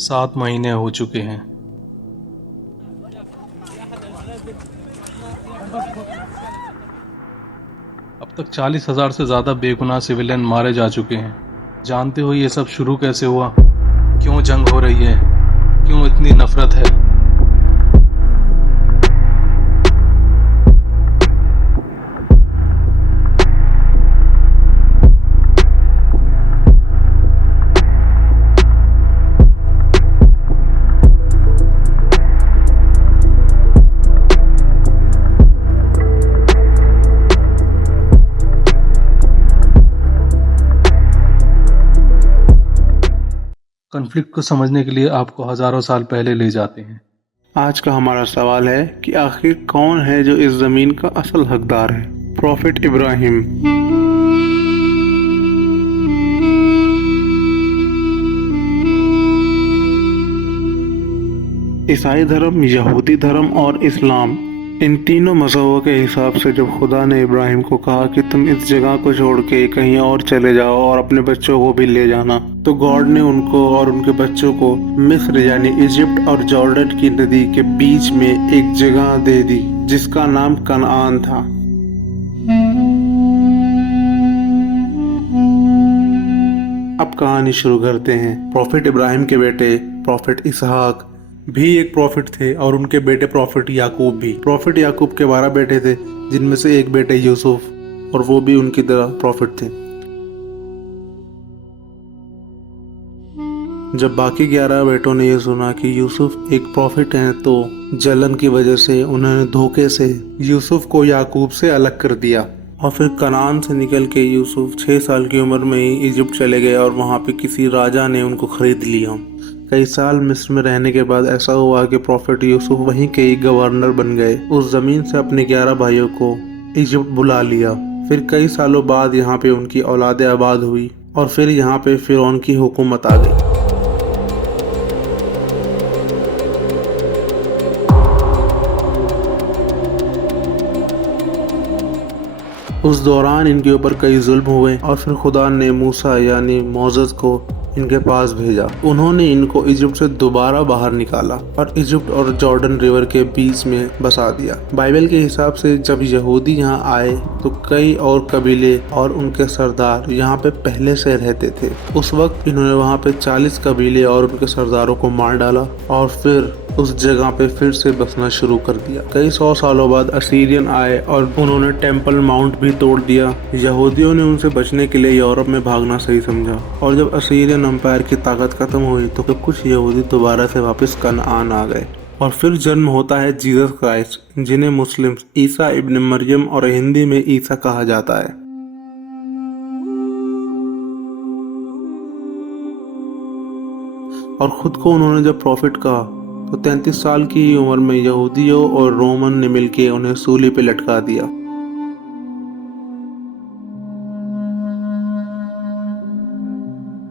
7 महीने हो चुके हैं। अब तक 40,000 से ज़्यादा बेगुनाह सिविलियन मारे जा चुके हैं। जानते हो ये सब शुरू कैसे हुआ? क्यों जंग हो रही है? क्यों इतनी नफरत है? कॉन्फ्लिक्ट को समझने के लिए आपको हजारों साल पहले ले जाते हैं। आज का हमारा सवाल है कि आखिर कौन है जो इस जमीन का असल हकदार है? प्रॉफिट इब्राहिम। ईसाई धर्म, यहूदी धर्म और इस्लाम, इन तीनों मज़हबों के हिसाब से जब खुदा ने इब्राहिम को कहा कि तुम इस जगह को छोड़ के कहीं और चले जाओ और अपने बच्चों को भी ले जाना, तो गॉड ने उनको और उनके बच्चों को मिस्र यानी इजिप्ट और जॉर्डन की नदी के बीच में एक जगह दे दी जिसका नाम कनान था। अब कहानी शुरू करते हैं। प्रॉफिट इब्राहिम के बेटे प्रॉफिट इसहाक भी एक प्रॉफिट थे और उनके बेटे प्रॉफिट याकूब भी। प्रॉफिट याकूब के 12 बेटे थे, जिनमें से एक बेटे यूसुफ, और वो भी उनकी तरह प्रॉफिट थे। जब बाकी 11 बेटों ने यह सुना कि यूसुफ एक प्रॉफिट हैं, तो जलन की वजह से उन्होंने धोखे से यूसुफ को याकूब से अलग कर दिया। और फिर कनान से निकल के यूसुफ 6 साल की उम्र में ही इजिप्ट चले गए और वहाँ पे किसी राजा ने उनको खरीद लिया। कई साल मिस्र में रहने के बाद ऐसा हुआ कि प्रॉफिट यूसुफ वहीं के ही गवर्नर बन गए। उस जमीन से अपने 11 भाइयों को इजिप्ट बुला लिया। फिर कई सालों बाद यहाँ पे उनकी औलादें आबाद हुई और फिर यहाँ पे फिरौन की हुकूमत आ गई। उस दौरान इनके ऊपर कई जुल्म हुए और फिर खुदा ने मूसा यानी मोसेस को इनके पास भेजा। उन्होंने इनको इजिप्ट से दोबारा बाहर निकाला और इजिप्ट और जॉर्डन रिवर के बीच में बसा दिया। बाइबल के हिसाब से जब यहूदी यहाँ आए तो कई और कबीले और उनके सरदार यहाँ पे पहले से रहते थे। उस वक्त इन्होंने वहाँ पे 40 कबीले और उनके सरदारों को मार डाला और फिर उस जगह पे फिर से बसना शुरू कर दिया। कई 100 सालों बाद असीरियन आए और उन्होंने टेम्पल माउंट भी तोड़ दिया। यहूदियों ने उनसे बचने के लिए यूरोप में भागना सही समझा और जब असीरियन एम्पायर की ताकत खत्म हुई तो कुछ यहूदी दोबारा से वापस कनान आ गए। और फिर जन्म होता है जीसस क्राइस्ट, जिन्हें मुस्लिम्स ईसा इब्न मरियम और हिंदी में ईसा कहा जाता है। और खुद को उन्होंने जब प्रॉफिट कहा तो 33 साल की उम्र में यहूदियों और रोमन ने मिलकर उन्हें सूली पे लटका दिया।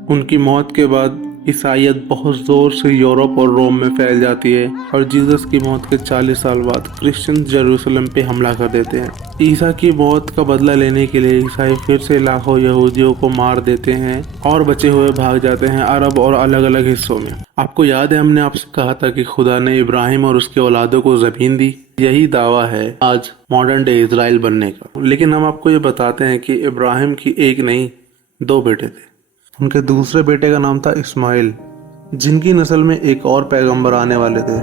उनकी मौत के बाद ईसाईयत बहुत जोर से यूरोप और रोम में फैल जाती है और जीसस की मौत के 40 साल बाद क्रिश्चियन जेरूसलम पे हमला कर देते हैं। ईसा की मौत का बदला लेने के लिए ईसाई फिर से लाखों यहूदियों को मार देते हैं और बचे हुए भाग जाते हैं अरब और अलग अलग हिस्सों में। आपको याद है हमने आपसे कहा था कि खुदा ने इब्राहिम और उसके औलादों को जमीन दी। यही दावा है आज मॉडर्न डे इजराइल बनने का। लेकिन हम आपको ये बताते हैं कि इब्राहिम की एक नहीं 2 बेटे थे। उनके दूसरे बेटे का नाम था इस्माइल, जिनकी नस्ल में एक और पैगंबर आने वाले थे।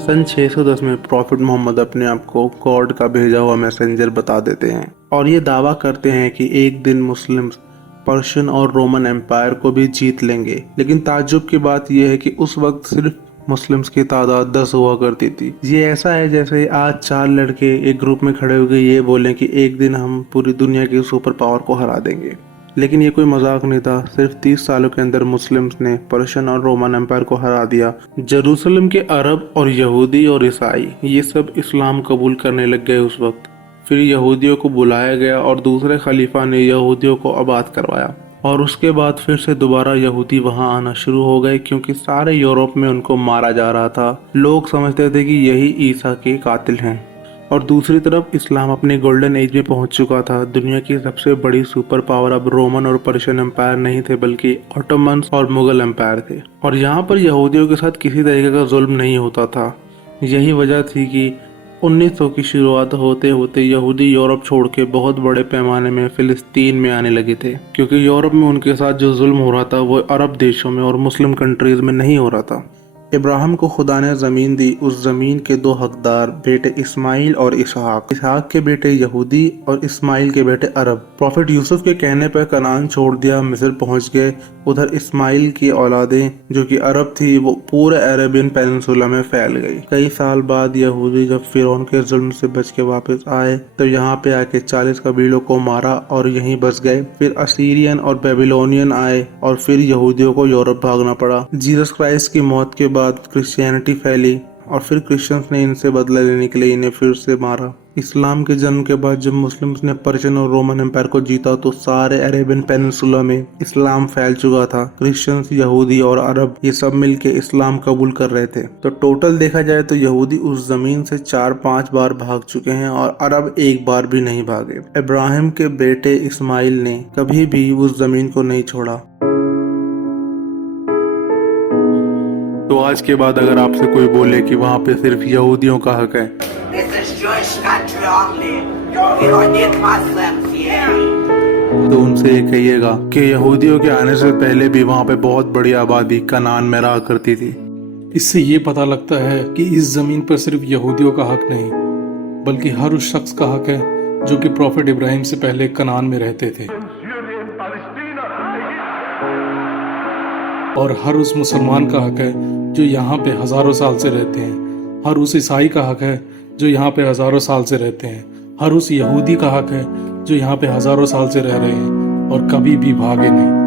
सन 610 में प्रॉफिट मोहम्मद अपने आप को गॉड का भेजा हुआ मैसेंजर बता देते हैं और ये दावा करते हैं कि एक दिन मुस्लिम्स पर्शियन और रोमन एम्पायर को भी जीत लेंगे। लेकिन ताज्जुब की बात यह है कि उस वक्त सिर्फ मुस्लिम्स की तादाद 10 हुआ करती थी। ये ऐसा है जैसे आज 4 लड़के एक ग्रुप में खड़े होकर ये बोलें कि एक दिन हम पूरी दुनिया की सुपर पावर को हरा देंगे। लेकिन ये कोई मजाक नहीं था। सिर्फ 30 सालों के अंदर मुस्लिम्स ने पर्शियन और रोमन एम्पायर को हरा दिया। जेरूसलम के अरब और यहूदी और ईसाई ये सब इस्लाम कबूल करने लग गए उस वक्त। फिर यहूदियों को बुलाया गया और दूसरे खलीफा ने यहूदियों को आबाद करवाया और उसके बाद फिर से दोबारा यहूदी वहां आना शुरू हो गए क्योंकि सारे यूरोप में उनको मारा जा रहा था। लोग समझते थे कि यही ईसा के कातिल हैं। और दूसरी तरफ इस्लाम अपने गोल्डन एज में पहुंच चुका था। दुनिया की सबसे बड़ी सुपर पावर अब रोमन और पर्शियन एम्पायर नहीं थे बल्कि ऑटोमन और मुगल एम्पायर थे। और यहाँ पर यहूदियों के साथ किसी तरीके का जुल्म नहीं होता था। यही वजह थी कि 1900 की शुरुआत होते होते यहूदी यूरोप छोड़ के बहुत बड़े पैमाने में फिलिस्तीन में आने लगे थे, क्योंकि यूरोप में उनके साथ जो जुल्म हो रहा था वो अरब देशों में और मुस्लिम कंट्रीज में नहीं हो रहा था। इब्राहिम को खुदा ने जमीन दी। उस जमीन के दो हकदार बेटे इस्माइल और इसहाक। इसहाक के बेटे यहूदी और इस्माइल के बेटे अरब। प्रॉफिट यूसुफ के कहने पर कनान छोड़ दिया, मिस्र पहुंच गए। उधर इस्माइल की औलादें जो कि अरब थी वो पूरे अरेबियन पेनिनसुला में फैल गई। कई साल बाद यहूदी जब फिरौन के जुल्म से बच के वापस आए तो यहाँ पे आके 40 कबीलों को मारा और यहीं बस गए। फिर असीरियन और बेबीलोनियन आए और फिर यहूदियों को यूरोप भागना पड़ा। जीसस क्राइस्ट की मौत के बाद क्रिश्चियनिटी फैली और फिर क्रिश्चियंस ने इनसे बदला लेने के लिए इन्हें फिर से मारा। इस्लाम के जन्म के बाद जब मुस्लिम्स ने पर्शियन और रोमन एम्पायर को जीता तो सारे अरेबियन पेनिनसुला में इस्लाम फैल चुका था। क्रिश्चियंस, यहूदी और अरब ये सब मिलके इस्लाम कबूल कर रहे थे। तो टोटल देखा जाए तो यहूदी उस जमीन से 4-5 बार भाग चुके हैं और अरब एक बार भी नहीं भागे। इब्राहिम के बेटे इस्माइल ने कभी भी उस जमीन को नहीं छोड़ा। तो आज के बाद अगर आपसे कोई बोले कि वहाँ पे सिर्फ यहूदियों का हक है तो उनसे ये कहिएगा कि यहूदियों के आने से पहले भी वहाँ पे बहुत बड़ी आबादी कनान में रहा करती थी। इससे ये पता लगता है कि इस जमीन पर सिर्फ यहूदियों का हक नहीं बल्कि हर उस शख्स का हक है जो कि प्रॉफिट इब्राहिम से पहले कनान में रहते थे, और हर उस मुसलमान का हक है जो यहाँ पे हजारों साल से रहते हैं। हर उस ईसाई का हक है जो यहाँ पे हजारों साल से रहते हैं। हर उस यहूदी का हक है जो यहाँ पे हजारों साल से रह रहे हैं और कभी भी भागे नहीं।